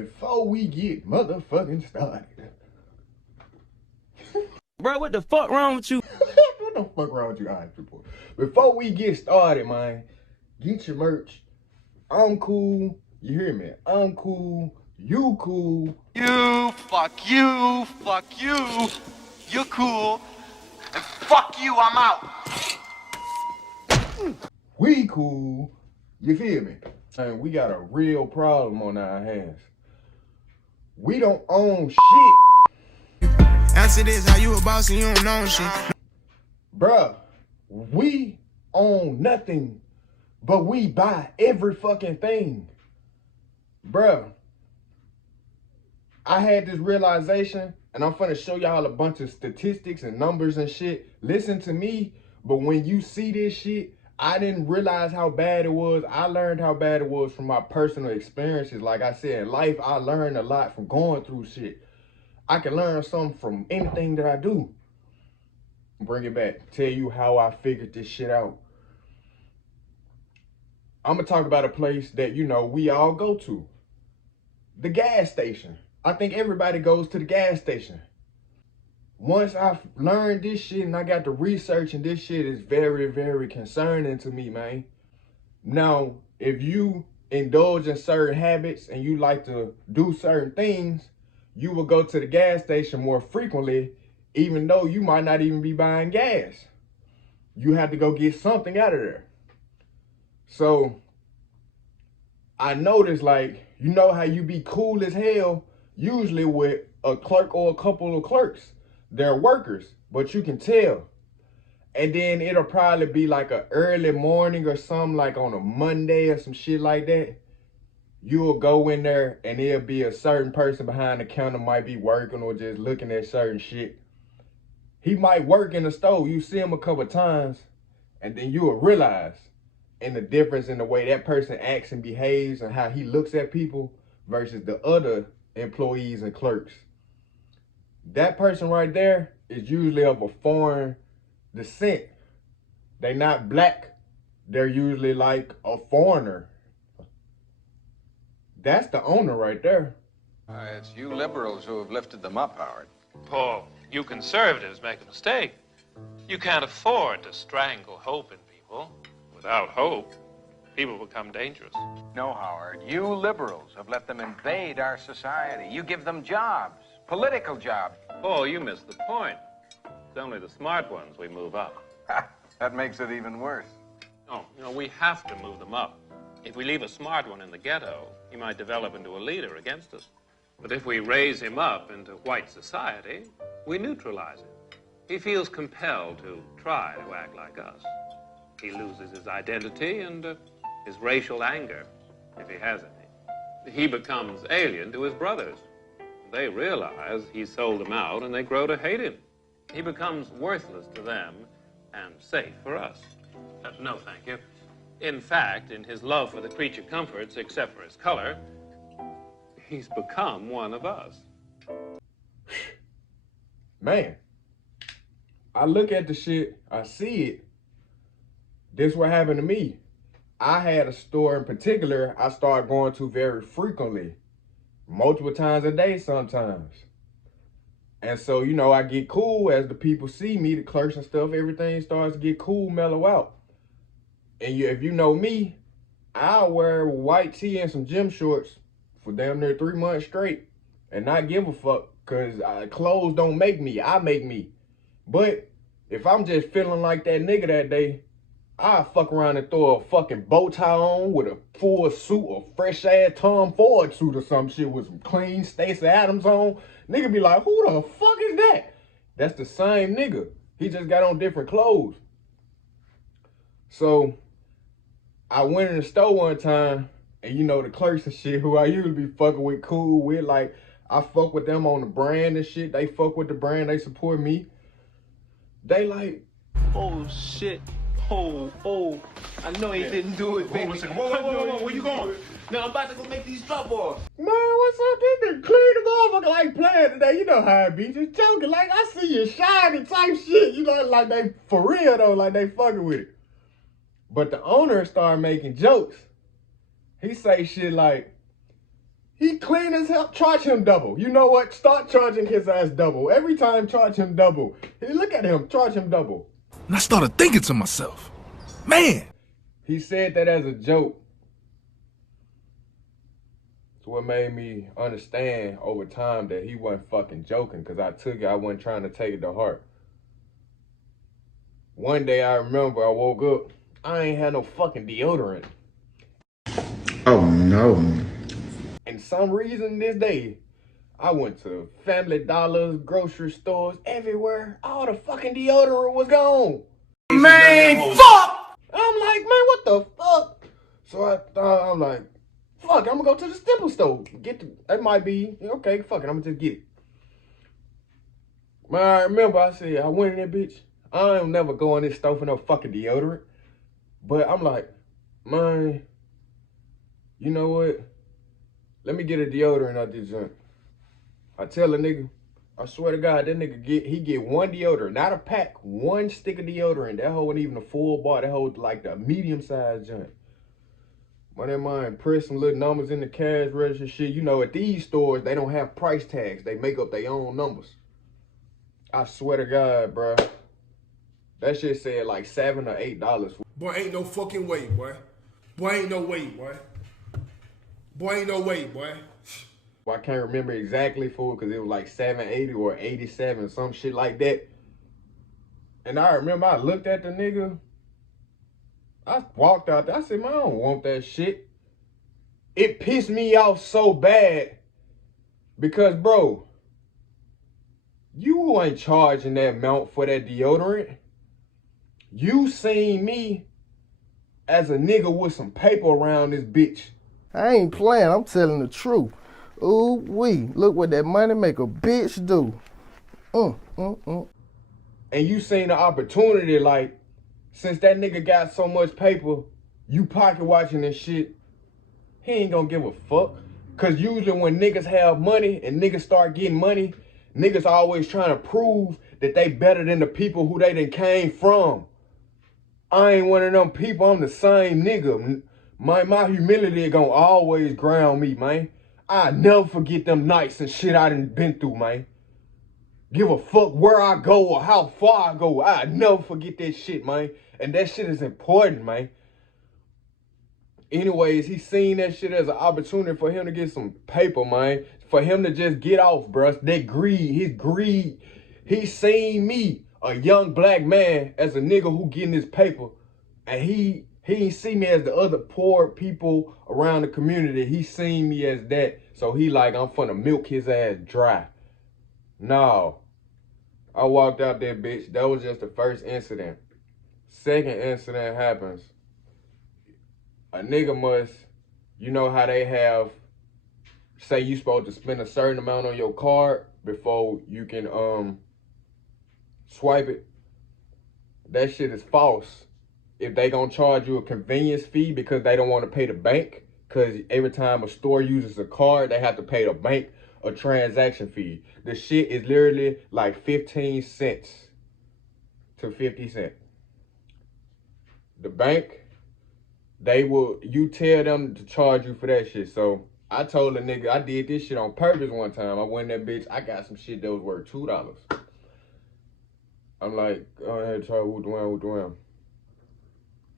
Before we get motherfucking started. Bro, what the fuck wrong with you? What the fuck wrong with you, eyes people? Before we get started, man, get your merch. I'm cool. You hear me? I'm cool. You cool. You, fuck you, fuck you. You're cool. And fuck you, I'm out. We cool. You feel me? And we got a real problem on our hands. We don't own shit. Answer this, how you a boss and you don't know shit? Bruh, we own nothing, but we buy every fucking thing. Bruh, I had this realization, and I'm finna show y'all a bunch of statistics and numbers and shit. Listen to me, but when you see this shit, I didn't realize how bad it was. I learned how bad it was from my personal experiences. Like I said, in life, I learned a lot from going through shit. I can learn something from anything that I do. Bring it back. Tell you how I figured this shit out. I'm gonna talk about a place that, you know, we all go to. The gas station. I think everybody goes to the gas station. Once I learned this shit and I got to research, and this shit is very, very concerning to me, man. Now, if you indulge in certain habits and you like to do certain things, you will go to the gas station more frequently, even though you might not even be buying gas. You have to go get something out of there. So I noticed, like, you know how you be cool as hell, usually with a clerk or a couple of clerks. They're workers, but you can tell. And then it'll probably be like a early morning or something, like on a Monday or some shit like that. You'll go in there and there'll be a certain person behind the counter might be working or just looking at certain shit. He might work in the store. You see him a couple times, and then you'll realize in the difference in the way that person acts and behaves and how he looks at people versus the other employees and clerks. That person right there is usually of a foreign descent. They not black. They're usually like a foreigner. That's the owner right there. It's you liberals who have lifted them up, Howard. Paul, you conservatives make a mistake. You can't afford to strangle hope in people. Without hope, people become dangerous. No, Howard, you liberals have let them invade our society. You give them jobs, political jobs. Paul, you missed the point. It's only the smart ones we move up. That makes it even worse. No, we have to move them up. If we leave a smart one in the ghetto, he might develop into a leader against us. But if we raise him up into white society, we neutralize him. He feels compelled to try to act like us. He loses his identity and his racial anger, if he has any. He becomes alien to his brothers. They realize he sold them out and they grow to hate him. He becomes worthless to them and safe for us. No, thank you. In fact, in his love for the creature comforts, except for his color, he's become one of us. Man, I look at the shit, I see it. This what happened to me. I had a store in particular I started going to very frequently, multiple times a day sometimes. And so, you know, I get cool as the people see me, the clerks and stuff, everything starts to get cool, mellow out. And if you know me, I'll wear a white tee and some gym shorts for damn near 3 months straight and not give a fuck, because clothes don't make me, I make me. But if I'm just feeling like that nigga that day, I'll fuck around and throw a fucking bow tie on with a full suit, a fresh ass Tom Ford suit or some shit with some clean Stacey Adams on. Nigga be like, who the fuck is that? That's the same nigga. He just got on different clothes. So I went in the store one time, and you know the clerks and shit who I usually be fucking with, cool with, like I fuck with them on the brand and shit. They fuck with the brand, they support me. They like, Oh, shit. Oh, I know he didn't do it, baby. Whoa, where you going? No, I'm about to go make these drop offs. man, what's up? This nigga clean the motherfucker like playing today. You know how it be, just joking. Like, I see you shining type shit. You know, like they, for real though, like they fucking with it. But the owner started making jokes. He say shit like, He clean as hell. Charge him double. You know what? Start charging his ass double. Every time, charge him double. Hey, look at him. Charge him double. And I started thinking to myself, man. He said that as a joke. It's what made me understand over time that he wasn't fucking joking, because I took it. I wasn't trying to take it to heart. One day I remember I woke up. I ain't had no fucking deodorant. Oh no. And some reason this day, I went to Family Dollars, grocery stores, everywhere. All the fucking deodorant was gone. Man, fuck! I'm like, man, what the fuck? So I'm like, fuck, I'm gonna go to the Stemple store. It might be, okay, fuck it, I'm gonna just get it. Man, I remember I said, I went in that bitch. I ain't never go in this store for no fucking deodorant. But I'm like, man, you know what? Let me get a deodorant out this junk. I tell a nigga, I swear to God, that nigga get one deodorant, not a pack, one stick of deodorant. That hoe wasn't even a full bar. That hoe like the medium-sized junk. But that man press some little numbers in the cash register shit. You know, at these stores, they don't have price tags. They make up their own numbers. I swear to God, bro. That shit said like $7 or $8. Boy, ain't no fucking way, boy. Boy, ain't no way, boy. Boy, ain't no way, boy. I can't remember exactly, fool, because it was like $7.80 or $87, some shit like that. And I remember I looked at the nigga. I walked out there. I said, man, I don't want that shit. It pissed me off so bad because, bro, you ain't charging that amount for that deodorant. You seen me as a nigga with some paper around this bitch. I ain't playing, I'm telling the truth. Ooh wee, look what that money make a bitch do. And you seen the opportunity, like, since that nigga got so much paper, you pocket watching and shit, he ain't gonna give a fuck. Cause usually when niggas have money and niggas start getting money, niggas always trying to prove that they better than the people who they done came from. I ain't one of them people, I'm the same nigga. My humility gonna always ground me, man. I never forget them nights and shit I done been through, man. Give a fuck where I go or how far I go. I never forget that shit, man. And that shit is important, man. Anyways, he seen that shit as an opportunity for him to get some paper, man. For him to just get off, bruh. That greed, his greed. He seen me, a young black man, as a nigga who getting his paper. And he ain't see me as the other poor people around the community. He seen me as that. So he like, I'm finna milk his ass dry. No. I walked out there, bitch. That was just the first incident. Second incident happens. A nigga must, you know how they have, say you supposed to spend a certain amount on your card before you can swipe it. That shit is false. If they gonna charge you a convenience fee because they don't want to pay the bank, because every time a store uses a card, they have to pay the bank a transaction fee. The shit is literally like 15 cents to 50 cents. The bank, you tell them to charge you for that shit. So I told the nigga, I did this shit on purpose one time. I went in that bitch, I got some shit that was worth $2. I'm like, go ahead, try with the wham.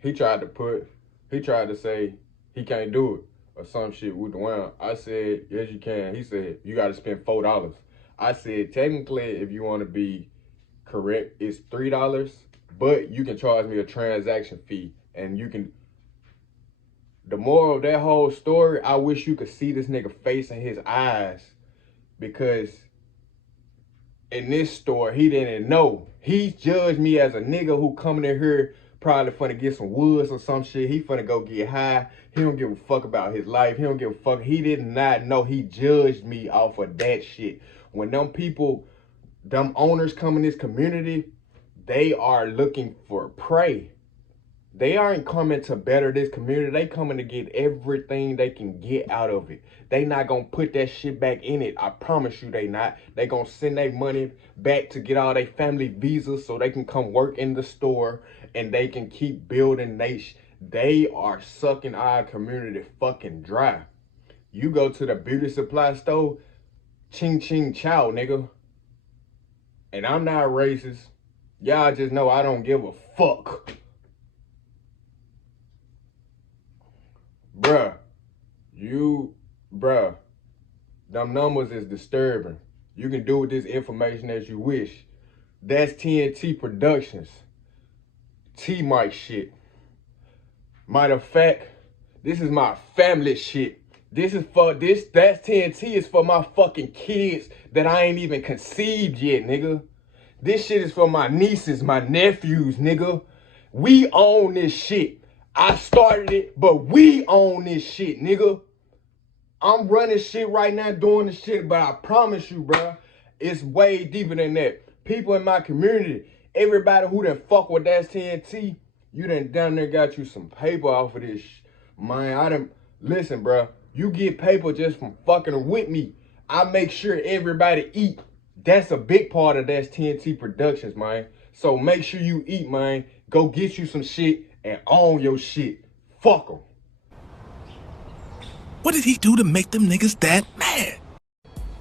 He tried to say he can't do it or some shit with the wham. I said, yes, you can. He said, you got to spend $4. I said, technically, if you want to be correct, it's $3, but you can charge me a transaction fee. And you can, the moral of that whole story, I wish you could see this nigga face in his eyes, because in this store, he didn't know. He judged me as a nigga who coming in here probably finna get some woods or some shit. He finna go get high. He don't give a fuck about his life. He don't give a fuck. He did not know. He judged me off of that shit. When them people, them owners come in this community, they are looking for prey. They aren't coming to better this community. They coming to get everything they can get out of it. They not gonna put that shit back in it. I promise you they not. They gonna send their money back to get all their family visas so they can come work in the store and they can keep building they are sucking our community fucking dry. You go to the beauty supply store, ching ching chow, nigga. And I'm not racist. Y'all just know I don't give a fuck. Bruh, them numbers is disturbing. You can do with this information as you wish. That's TNT Productions. T-Mike shit. Matter of fact, this is my family shit. That's TNT is for my fucking kids that I ain't even conceived yet, nigga. This shit is for my nieces, my nephews, nigga. We own this shit. I started it, but we own this shit, nigga. I'm running shit right now, doing the shit, but I promise you, bro, it's way deeper than that. People in my community, everybody who done fuck with That's TNT, you done down there got you some paper off of this. Man, listen, bro, you get paper just from fucking with me. I make sure everybody eat. That's a big part of That's TNT Productions, man. So make sure you eat, man. Go get you some shit and own your shit. Fuck them. What did he do to make them niggas that mad?